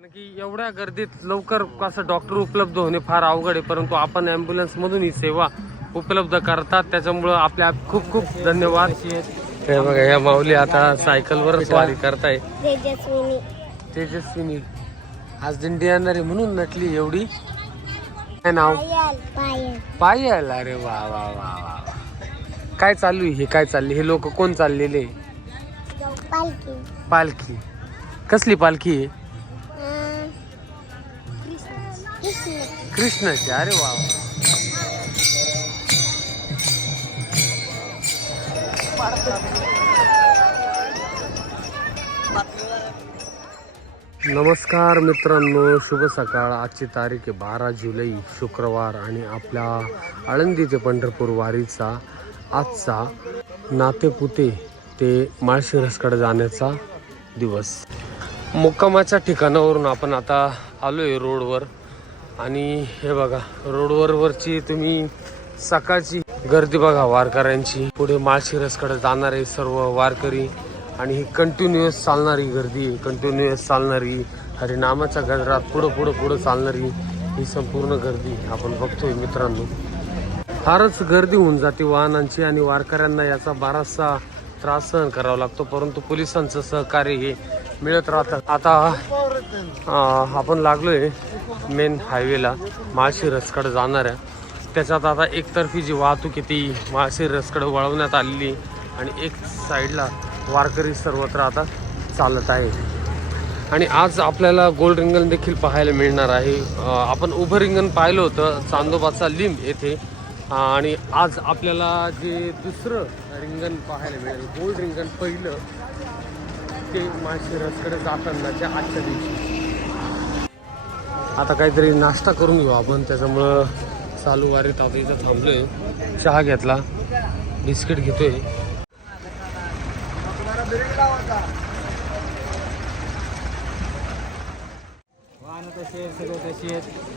कारण की एवढ्या गर्दीत लवकर असं डॉक्टर उपलब्ध होणे फार अवघड आहे परंतु आपण ॲम्ब्युलन्स मधून ही सेवा उपलब्ध करतात. त्याच्यामुळं आपल्या खूप खूप धन्यवाद. हे बघा या माऊली आता सायकलवरच वारी करताय. तेजस्विनी. तेजस्विनी. आज दिंडी येणार आहे म्हणून नटली एवढी. काय नाव? पायल अरे वा वा वा वा. काय चालू आहे हे? काय चालले? हे लोक कोण चाललेले? पालखी. पालखी. कसली पालखी आहे? कृष्णाची अरे वा नमस्कार मित्रांनो शुभ सकाळ. आजची तारीख आहे बारा जुलै शुक्रवार आणि आपल्या आळंदी ते पंढरपूर वारीचा आजचा नातेपुते ते माळशिरसकडे जाण्याचा दिवस. मुक्कामाच्या ठिकाणावरून आपण आता आलो आहे रोडवर. आणि हे बघा रोडवर वरची तुम्ही सकाळची गर्दी बघा वारकऱ्यांची. पुढे माळशिरसकडे जाणारे सर्व वारकरी आणि ही कंटिन्युअस चालणारी गर्दी कंटिन्युअस चालणारी हरिनामाच्या गजरात पुढं पुढं पुढं चालणारी ही संपूर्ण गर्दी आपण बघतोय मित्रांनो. फारच गर्दी होऊन जाते वाहनांची आणि वारकऱ्यांना याचा बराचसा त्रास सहन करावा लागतो परंतु पोलिसांचं सहकार्य हे मिळत राहतं. आता आपण लागलोय मेन हायवेला माळशी रसकडे जाणाऱ्या त्याच्यात आता एकतर्फी जी वाहतूक आहे ती माळशी रसकडे वळवण्यात आलेली आणि एक साईडला वारकरी सर्वत्र आता चालत आहे. आणि आज आपल्याला गोल्ड रिंगण देखील पाहायला मिळणार आहे. आपण उभं रिंगण पाहिलं होतं चांदोबाचा लिंब येथे. आणि आज आपल्याला जे दुसरं रिंगण पाहायला मिळेल गोल्ड रिंगण पहिलं ते माळशिरसकडे जातानाच्या आजच्या दिवशी. आता काहीतरी नाश्ता करून घेऊ आपण. त्याच्यामुळं चालू वारीत आता इथं थांबलोय. चहा घेतला. बिस्किट घेतोय.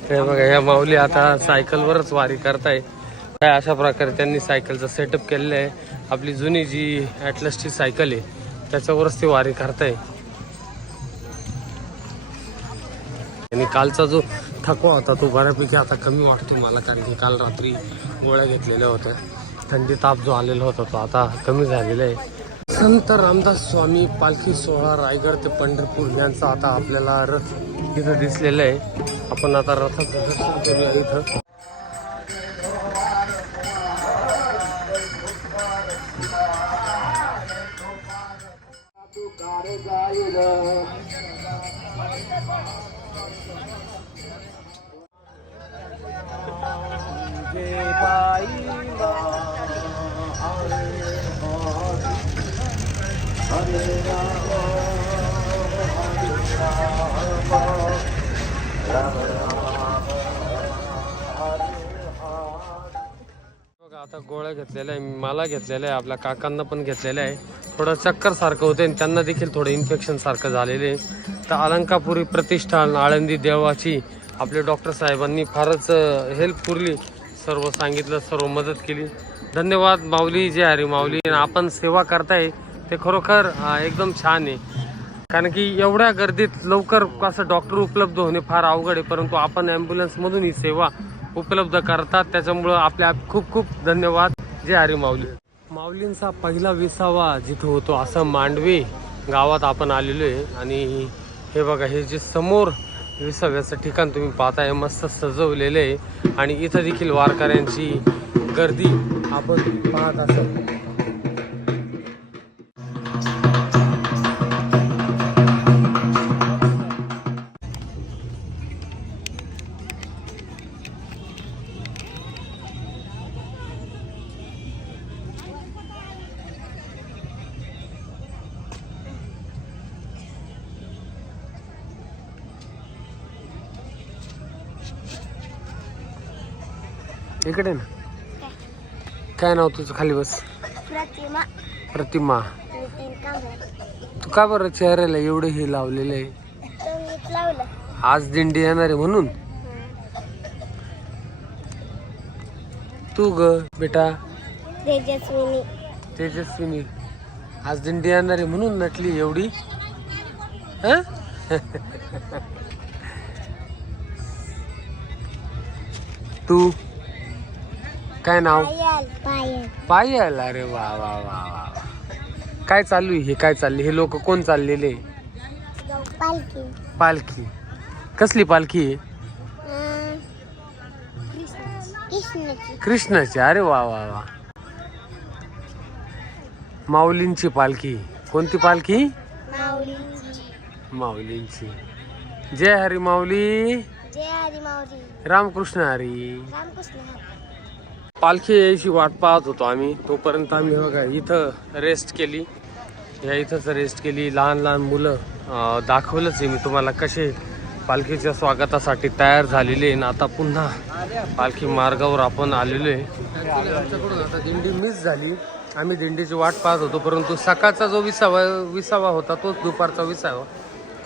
हे बघा या माऊली आता सायकलवरच वारी करताय. काय अशा प्रकारे त्यांनी सायकलचा सेटअप केलेला आहे. आपली जुनी जी ॲटलसची सायकल आहे त्याच्यावरच ती वारी करताय. आणि कालचा जो थकवा होता तो बऱ्यापैकी आता कमी वाटतो मला कारण की काल रात्री गोळ्या घेतलेल्या होत्या. थंडी ताप जो आलेला होता तो आता कमी झालेला आहे. संत रामदास स्वामी पालखी सोहळा रायगड ते पंढरपूर यांचा आता आपल्याला रथ इथं दिसलेला आहे. आपण आता रथाचं दर्शन करूया इथं. गोळ्या आहे मला घेतलेलं आहे आपल्या काकांना पण घेतलेलं आहे. थोडं चक्करसारखं होते आणि त्यांना देखील थोडं इन्फेक्शनसारखं झालेलं आहे. तर अलंकापुरी प्रतिष्ठान आळंदी देवाची आपले डॉक्टर साहेबांनी फारच हेल्प पुरली. सर्व सांगितलं सर्व मदत केली. धन्यवाद माऊली जे हरी माऊली. आपण सेवा करताय ते खरोखर एकदम छान आहे. कारण की एवढ्या गर्दीत लवकर असं डॉक्टर उपलब्ध होणे फार अवघड आहे परंतु आपण ॲम्ब्युलन्समधून ही सेवा उपलब्ध करतात. त्याच्यामुळं आपल्या खूप खूप धन्यवाद. जय हरी माऊली. माऊलींचा पहिला विसावा जिथं होतो असं मांडवे गावात आपण आलेलो आहे. आणि हे बघा हे जे समोर विसाव्याचं ठिकाण तुम्ही पाहताय मस्त सजवलेलं आहे. आणि इथं देखील वारकऱ्यांची गर्दी आपण पाहत असत. इकडे ना. काय नाव तुझं? खाली बस. प्रतिमा. प्रतिमा. तू का बरं चेहऱ्याला एवढं हे लावलेलं आहे? आज दिंडी येणार आहे म्हणून? तू ग बेटा. तेजस्विनी. तेजस्विनी. आज दिंडी येणार आहे म्हणून नटली एवढी? तू? काय नाव? पायल अरे वा वा वा वा. काय चालू हे काय चालले? हे लोक कोण चाललेले? पालखी. कसली पालखी आहे? कृष्णाची. अरे वा वा वा. माऊलींची पालखी. कोणती पालखी? माऊलीची. जय हरी माऊली. जय हरी माऊली. रामकृष्ण हरी. रामकृष्ण हरी. पालखी यायची वाट पाहत होतो आम्ही. तोपर्यंत आम्ही बघा इथं रेस्ट केली. या इथंच रेस्ट केली. लहान लहान मुलं दाखवलंच आहे मी तुम्हाला कसे पालखीच्या स्वागतासाठी तयार झालेले आहे. आणि आता पुन्हा पालखी मार्गावर आपण आलेलो आहे. आमच्याकडून आता दिंडी मिस झाली. आम्ही दिंडीची वाट पाहत होतो परंतु सकाळचा जो विसावा विसावा होता तोच दुपारचा विसावा.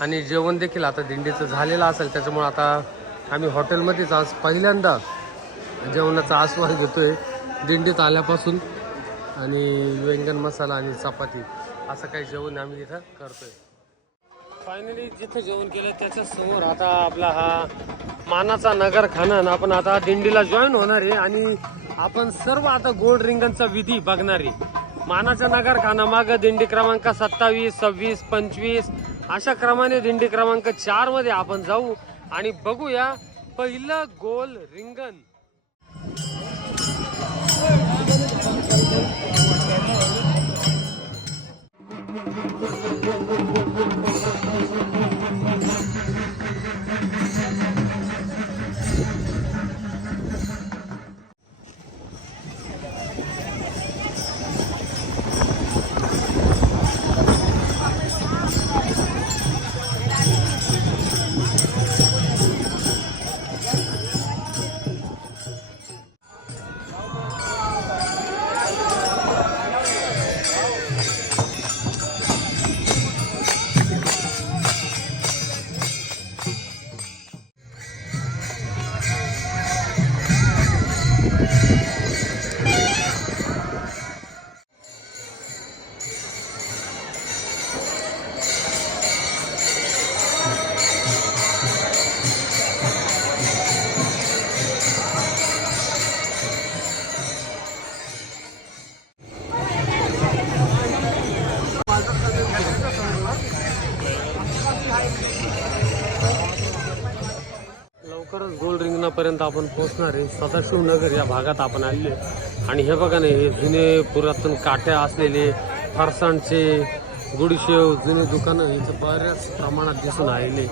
आणि जेवण देखील आता दिंडीचं झालेलं असेल त्याच्यामुळे आता आम्ही हॉटेलमध्येच आज पहिल्यांदा जेवणाचा आस्वाद घेतोय. दिंडीत आल्यापासून आणि व्यंगन मसाला आणि चपाती असं काही जेवण आम्ही इथं करतोय. फायनली जिथं जेवण केलं त्याच्यासमोर आता आपला हा मानाचा नगर खानन आपण आता दिंडीला जॉईन होणार आहे आणि आपण सर्व आता गोल्ड रिंगणचा विधी बघणार आहे. मानाचा नगर खाना दिंडी क्रमांक सत्तावीस सव्वीस पंचवीस अशा क्रमाने दिंडी क्रमांक चारमध्ये आपण जाऊ आणि बघूया पहिलं गोल रिंगण Thank you. रिंगणापर्यंत आपण पोहोचणार आहे. सदाशिव नगर या भागात आपण आलेले आणि हे बघा ना हे जुने पुरातन काट्या असलेले फरसाणचे गुडशेव जुने दुकानं इथं बऱ्याच प्रमाणात दिसून आलेले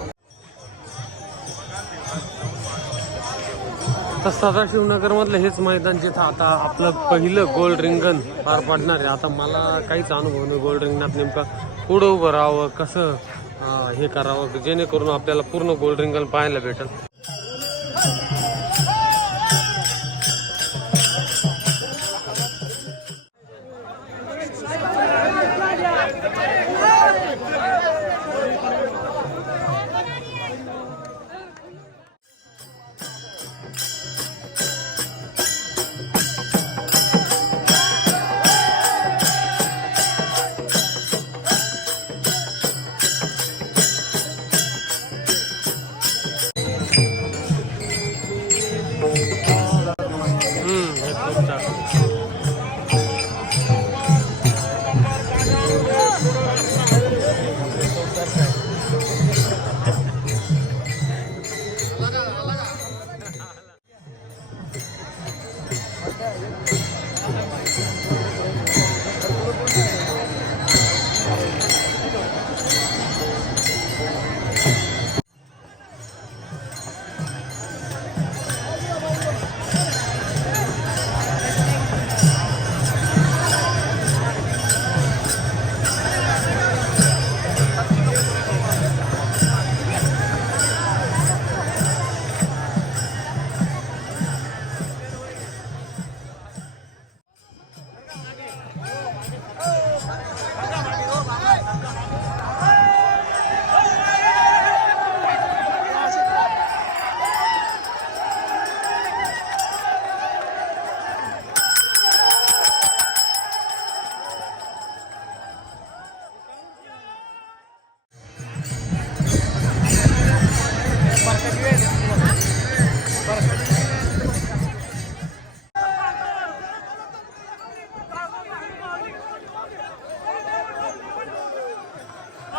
तर सदाशिवनगरमधलं हेच मैदान जिथं आता आपलं पहिलं गोल्ड रिंगण पार पडणार आहे. आता मला काहीच अनुभव नाही गोल्ड रिंगणात नेमकं पुढं उभं राहावं कसं हे करावं जेणेकरून आपल्याला पूर्ण गोल्ड रिंगण पाहायला भेटेल.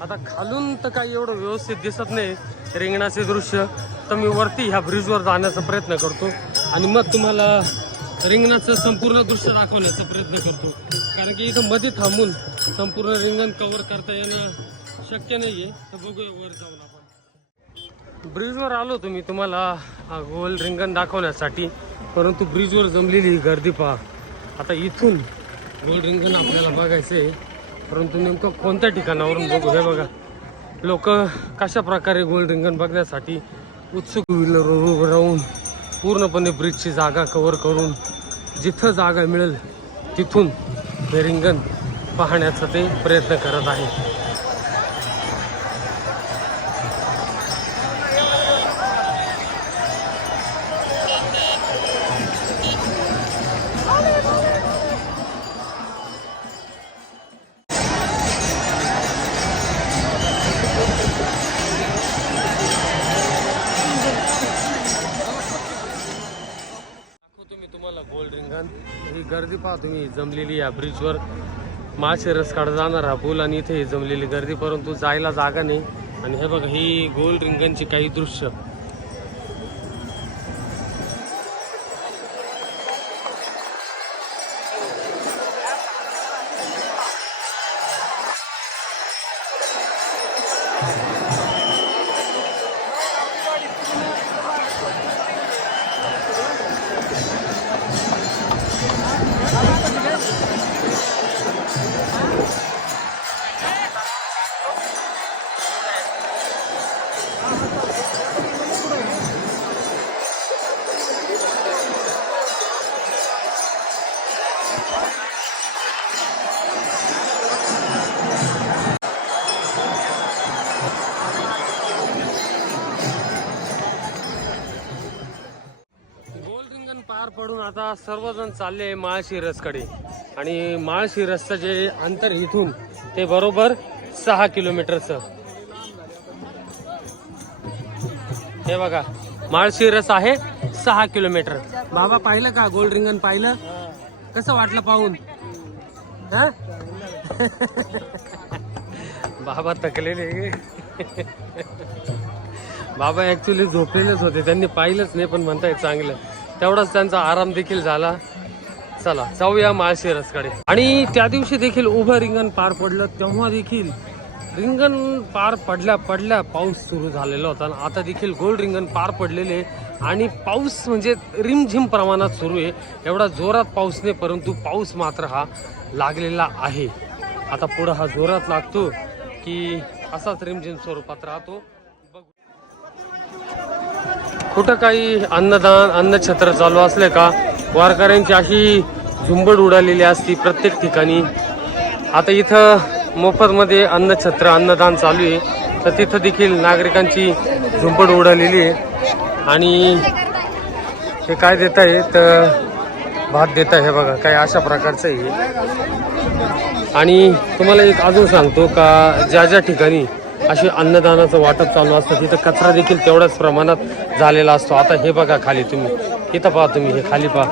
आता खालून तर काही एवढं व्यवस्थित दिसत नाही रिंगणाचे दृश्य. तर मी वरती ह्या ब्रिजवर जाण्याचा प्रयत्न करतो. आणि मग तुम्हाला रिंगणाचं संपूर्ण दृश्य दाखवण्याचा प्रयत्न करतो. कारण की इथं मध्ये थांबून संपूर्ण रिंगण कव्हर करता येणं शक्य नाही आहे तर बघूया वर जाऊन आपण. ब्रिजवर आलो तुम्ही तुम्हाला गोल रिंगण दाखवण्यासाठी. परंतु ब्रिजवर जमलेली गर्दी पहा. आता इथून गोल रिंगण आपल्याला बघायचं आहे परंतु नेमकं कोणत्या ठिकाणावरून बघू? हे बघा. लोक कशा प्रकारे गोल रिंगण बघण्यासाठी उत्सुक व्हीलर राहून पूर्णपणे ब्रिजची जागा कव्हर करून जिथं जागा मिळेल तिथून हे रिंगण पाहण्याचा ते प्रयत्न करत आहे. कारण ही गर्दी पहा तुम्ही जमलेली या ब्रिजवर माळशिरसकडे जाणार हा पूल आणि इथे जमलेली गर्दी परंतु जायला जागा नाही. आणि हे बघा ही गोल रिंगणची काही दृश्य. आता सर्वजण चालले माळशिरसकडे आणि माळशिरसचं जे अंतर इथून ते बरोबर सहा किलोमीटरचं. हे बघा माळशिरस आहे सहा किलोमीटर. बाबा पाहिलं का गोल्ड रिंगण पाहिलं? कसं वाटलं पाहून? बाबा थकलेले. बाबा ऍक्च्युली झोपलेलेच होते त्यांनी पाहिलंच नाही पण म्हणताय चांगलं. तेवढाच त्यांचा आराम देखील झाला. चला जाऊया माळशिरसकडे आणि त्या दिवशी देखील उभं रिंगण पार पडलं तेव्हा देखील रिंगण पार पडल्या पडल्या पाऊस सुरू झालेला होता. आणि आता देखील गोल रिंगण पार पडलेले आणि पाऊस म्हणजे रिमझिम प्रमाणात सुरू आहे. एवढा जोरात पाऊस नाही परंतु पाऊस मात्र हा लागलेला आहे. आता पुढं हा जोरात लागतो की असाच रिमझिम स्वरूपात राहतो. कुठं काही अन्नदान अन्नछत्र चालू असले का वारकऱ्यांची अशी झुंबड उडालेली असती प्रत्येक ठिकाणी. आता इथं मोफतमध्ये अन्नछत्र अन्नदान चालू आहे. तर तिथं देखील नागरिकांची झुंबड उडालेली आहे. आणि हे काय देत आहे? तर भात देत आहे बघा काय अशा प्रकारचं आहे आणि तुम्हाला एक अजून सांगतो का ज्या ज्या ठिकाणी अशी अन्नदानाचं वाटप चालू असतं. तिथं कचरा देखील तेवढ्याच प्रमाणात झालेला असतो. आता हे बघा खाली तुम्ही. इथं पहा तुम्ही हे खाली पहा.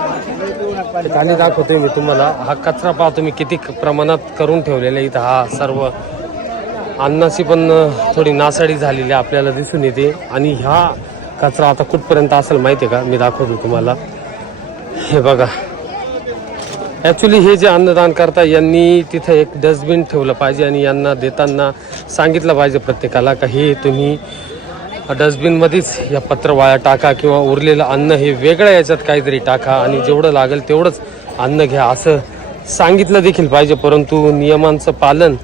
हे खाली दाखवतोय मी तुम्हाला. हा कचरा पहा तुम्ही किती प्रमाणात करून ठेवलेला आहे इथं. हा सर्व अन्नाची पण थोडी नासाडी झालेली आपल्याला दिसून येते. आणि ह्या कचरा आता कुठपर्यंत असेल माहिती आहे का? मी दाखवतो तुम्हाला. हे बघा. ॲक्च्युली हे जे अन्नदान करता यांनी तिथं एक डस्टबिन ठेवलं पाहिजे आणि यांना देताना सांगितलं पाहिजे प्रत्येकाला का हे तुम्ही डस्टबिनमध्येच या पत्रवाळ्या टाका किंवा उरलेलं अन्न हे वेगळ्या याच्यात काहीतरी टाका आणि जेवढं लागेल तेवढंच अन्न घ्या. असं सांगितलं देखील पाहिजे परंतु नियमांचं पालन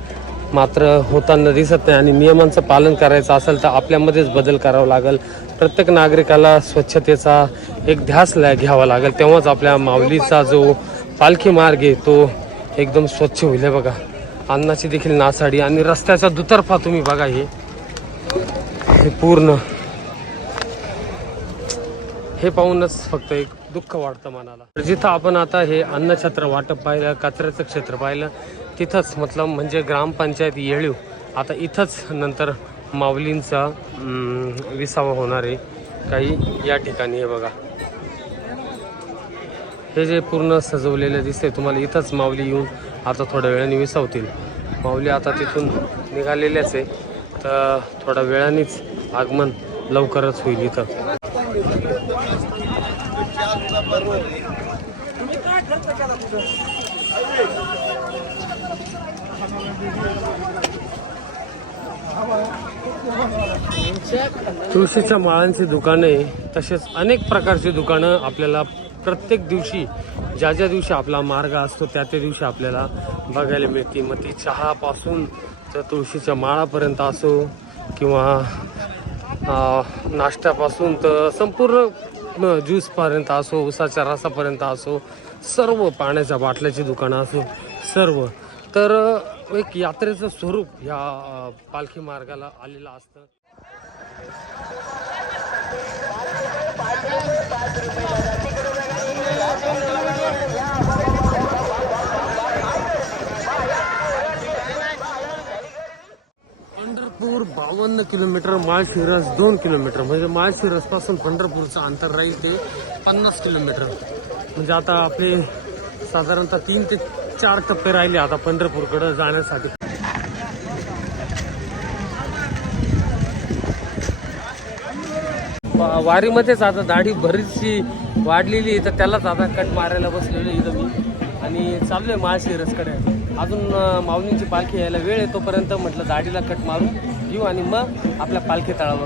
मात्र होताना दिसत नाही. आणि नियमांचं पालन करायचं असेल तर आपल्यामध्येच बदल करावा लागेल. प्रत्येक नागरिकाला स्वच्छतेचा एक ध्यास घ्यावा लागेल. तेव्हाच आपल्या माऊलीचा जो पालखी मार्ग आहे तो एकदम स्वच्छ होईल बघा. अन्नाची देखील नासाडी आणि रस्त्याचा दुतर्फा तुम्ही बघा हे. हे पूर्ण. हे पाहूनच फक्त एक दुःख वाटतं मनाला. तर जिथं आपण आता हे अन्नछत्र वाटप पाहिलं कचऱ्याचं क्षेत्र पाहिलं तिथंच मतलब म्हणजे ग्रामपंचायत येळीव. आता इथंच नंतर माऊलींचा विसावा होणार आहे. काही या ठिकाणी हे बघा. हे जे पूर्ण सजवलेलं दिसते तुम्हाला इथंच माऊली येऊन आता थोड्या वेळाने विसावतील. माऊली आता तिथून निघालेल्याच आहे. तर थोड्या वेळानेच आगमन लवकरच होईल इथं. तुळशीच्या माळांची दुकानं तसेच अनेक प्रकारची दुकानं आपल्याला प्रत्येक दिवशी ज्या ज्या दिवशी आपला मार्ग असतो त्या त्या दिवशी आपल्याला बघायला मिळते. मग ती चहापासून तर तुळशीच्या माळापर्यंत असो किंवा नाश्त्यापासून तर संपूर्ण ज्यूसपर्यंत असो उसाच्या रसापर्यंत असो सर्व पाण्याच्या बाटल्याची दुकानं असो सर्व. तर एक यात्रेचं स्वरूप ह्या पालखी मार्गाला आलेलं असतं. पंढरपूर किलोमीटर माळशिरस दोन किलोमीटर. म्हणजे माळशिरसपासून पंढरपूरचं अंतर राहील ते पन्नास किलोमीटर. म्हणजे आता आपले साधारणतः तीन ते चार टप्पे राहिले आता पंढरपूरकडे जाण्यासाठी. वा- वारीमध्येच आता दाढी बरीचशी वाढलेली तर त्यालाच आता कट मारायला बसलेलो इथं मी. आणि चाललोय माळशिरसकडे. अजून माऊलींची पालखी यायला वेळ आहे तोपर्यंत म्हटलं दाढीला कट मारून घेऊ आणि मग आपल्या पालखी तळावर.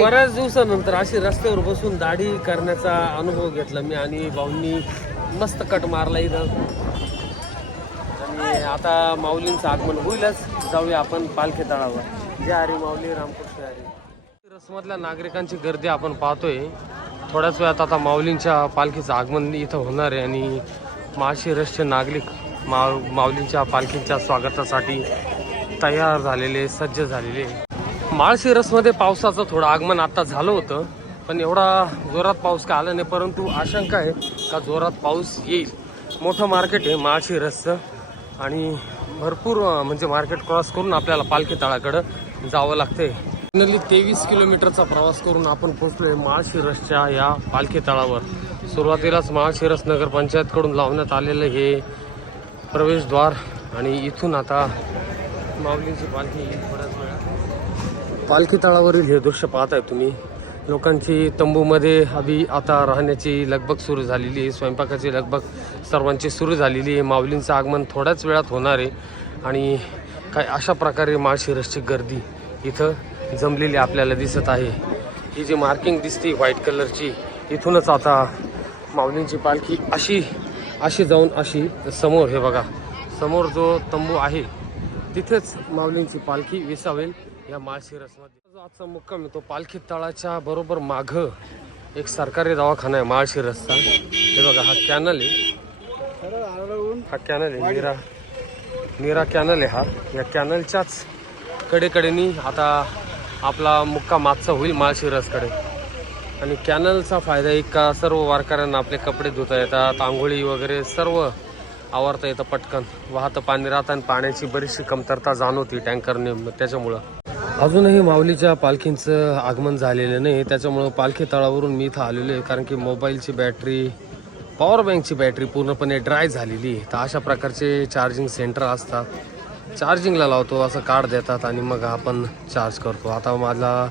बऱ्याच दिवसानंतर अशी रस्त्यावर बसून दाढी करण्याचा अनुभव घेतला मी आणि भाऊंनी मस्त कट मारला इथं. आणि आता माऊलींचं आगमन होईलच. जाऊया आपण पालखी तळावर. जय हरी माऊली रामकृष्ण हरी. रसमधल्या नागरिकांची गर्दी आपण पाहतोय. थोड्याच वेळात आता माऊलींच्या पालखीचं आगमन इथं होणार आहे आणि माळशिरसचे नागरिक मा माऊलींच्या पालखीच्या स्वागतासाठी तयार झालेले सज्ज झालेले माळशिरसमध्ये पावसाचं थोडं आगमन आता झालं होतं पण एवढा जोरात पाऊस का आला नाही परंतु आशंका आहे का जोरात पाऊस येईल. मोठं मार्केट आहे माळशिरसचं आणि भरपूर म्हणजे मार्केट क्रॉस करून आपल्याला पालखी तळाकडं जावं लागतंय. फायनली तेवीस किलोमीटरचा प्रवास करून आपण पोहोचलोय महाशिरसच्या या पालखी तळावर सुरुवातीलाच महाशिरस नगरपंचायतकडून लावण्यात आलेलं हे प्रवेशद्वार आणि इथून आता माऊलींची पालखी येईल बऱ्याच वेळा. पालखी तळावरील हे दृश्य पाहताय तुम्ही. लोकांची तंबूमध्ये हवी आता राहण्याची लगबग सुरू झालेली आहे स्वयंपाकाची लगबग सर्वांची सुरू झालेली आहे. माऊलींचं आगमन थोड्याच वेळात होणार आहे आणि काय अशा प्रकारे माळशिरसची गर्दी इथं जमलेली आपल्याला दिसत आहे. ही जी मार्किंग दिसते व्हाईट कलरची इथूनच आता माऊलींची पालखी अशी अशी जाऊन अशी समोर हे बघा समोर जो तंबू आहे तिथेच माऊलींची पालखी विसावेल या माळशिरसमध्ये जो आजचा मुक्काम आहे तो पालखी तळाच्या बरोबर माघ एक सरकारी दवाखाना आहे माळशिरसचा हे बघा हा कॅनल आहे. हा कॅनल आहे नीरा नीरा कॅनल आहे हा. या कॅनलच्याच कडेकडेनी आता आपला मुक्का मागचा होईल माळशिरसकडे. आणि कॅनलचा फायदा एक का? सर्व वारकऱ्यांना आपले कपडे धुता येतात आंघोळी वगैरे सर्व आवरता येतं पटकन. वाहतं पाणी राहतं आणि पाण्याची बरीचशी कमतरता जाणवती टँकरने त्याच्यामुळं. अजूनही माऊलीच्या पालखींचं आगमन झालेलं नाही त्याच्यामुळं पालखी तळावरून मी इथं आलेलो आहे कारण की मोबाईलची बॅटरी पॉवर बँकची बॅटरी पूर्णपणे ड्राय झालेली आहे. तर अशा प्रकारचे चार्जिंग सेंटर असतात. चार्जिंगला लावतो असं कार्ड देतात आणि मग आपण चार्ज करतो. आता माझा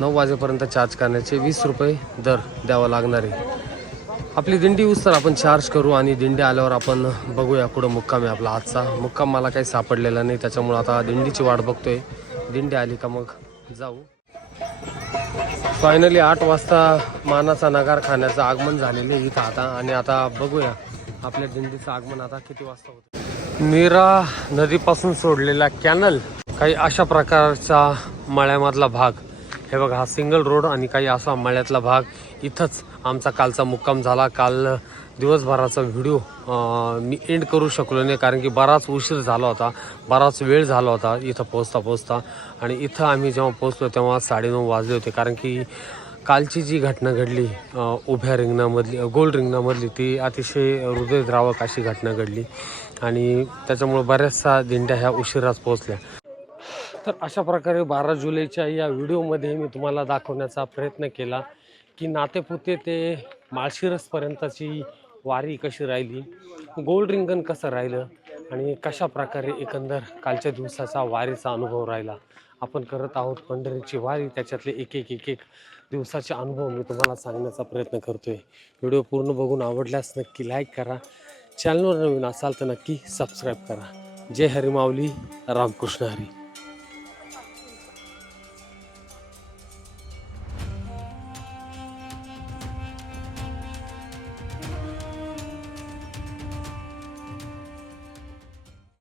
नऊ वाजेपर्यंत चार्ज करण्याचे वीस रुपये दर द्यावा लागणार आहे. आपली दिंडी ऊस आपण चार्ज करू आणि दिंडी आल्यावर आपण बघूया कुठं मुक्काम आहे आपला आजचा. मुक्काम मला काही सापडलेला नाही त्याच्यामुळं आता दिंडीची वाट बघतोय. दिंडी आली का मग जाऊ. फायनली आठ वाजता मानाचा नगार खाण्याचं आगमन झालेलं आहे इथं आता. आणि आता बघूया आपल्या दिंडीचं आगमन आता किती वाजता होतं नीरा नदीपासून सोडलेला कॅनल काही अशा प्रकारचा मळ्यामधला भाग. हे बघा हा सिंगल रोड आणि काही असा मळ्यातला भाग. इथंच आमचा कालचा मुक्काम झाला. काल दिवसभराचा व्हिडिओ मी एंड करू शकलो नाही कारण की बराच उशीर झाला होता. बराच वेळ झाला होता इथं पोचता पोचता आणि इथं आम्ही जेव्हा पोचलो तेव्हा साडेनऊ वाजले होते. कारण की कालची जी घटना घडली उभ्या रिंगणामधली गोल रिंगणामधली ती अतिशय हृदयद्रावक अशी घटना घडली. आणि त्याच्यामुळं बऱ्याचशा दिंड्या ह्या उशिराच पोहोचल्या. तर अशा प्रकारे बारा जुलैच्या या व्हिडिओमध्ये मी तुम्हाला दाखवण्याचा प्रयत्न केला की नातेपुते ते माळशिरसपर्यंतची वारी कशी राहिली गोल्ड रिंगण कसं राहिलं आणि कशा प्रकारे एकंदर कालच्या दिवसाचा वारीचा अनुभव राहिला. आपण करत आहोत पंढरीची वारी त्याच्यातले एक एक एक एक दिवसाचे अनुभव मी तुम्हाला सांगण्याचा प्रयत्न करतो आहे व्हिडिओ पूर्ण बघून आवडल्यास नक्की लाईक करा. चॅनलवर नवीन असाल तर नक्की सबस्क्राईब करा. जय हरी माऊली रामकृष्ण हरी.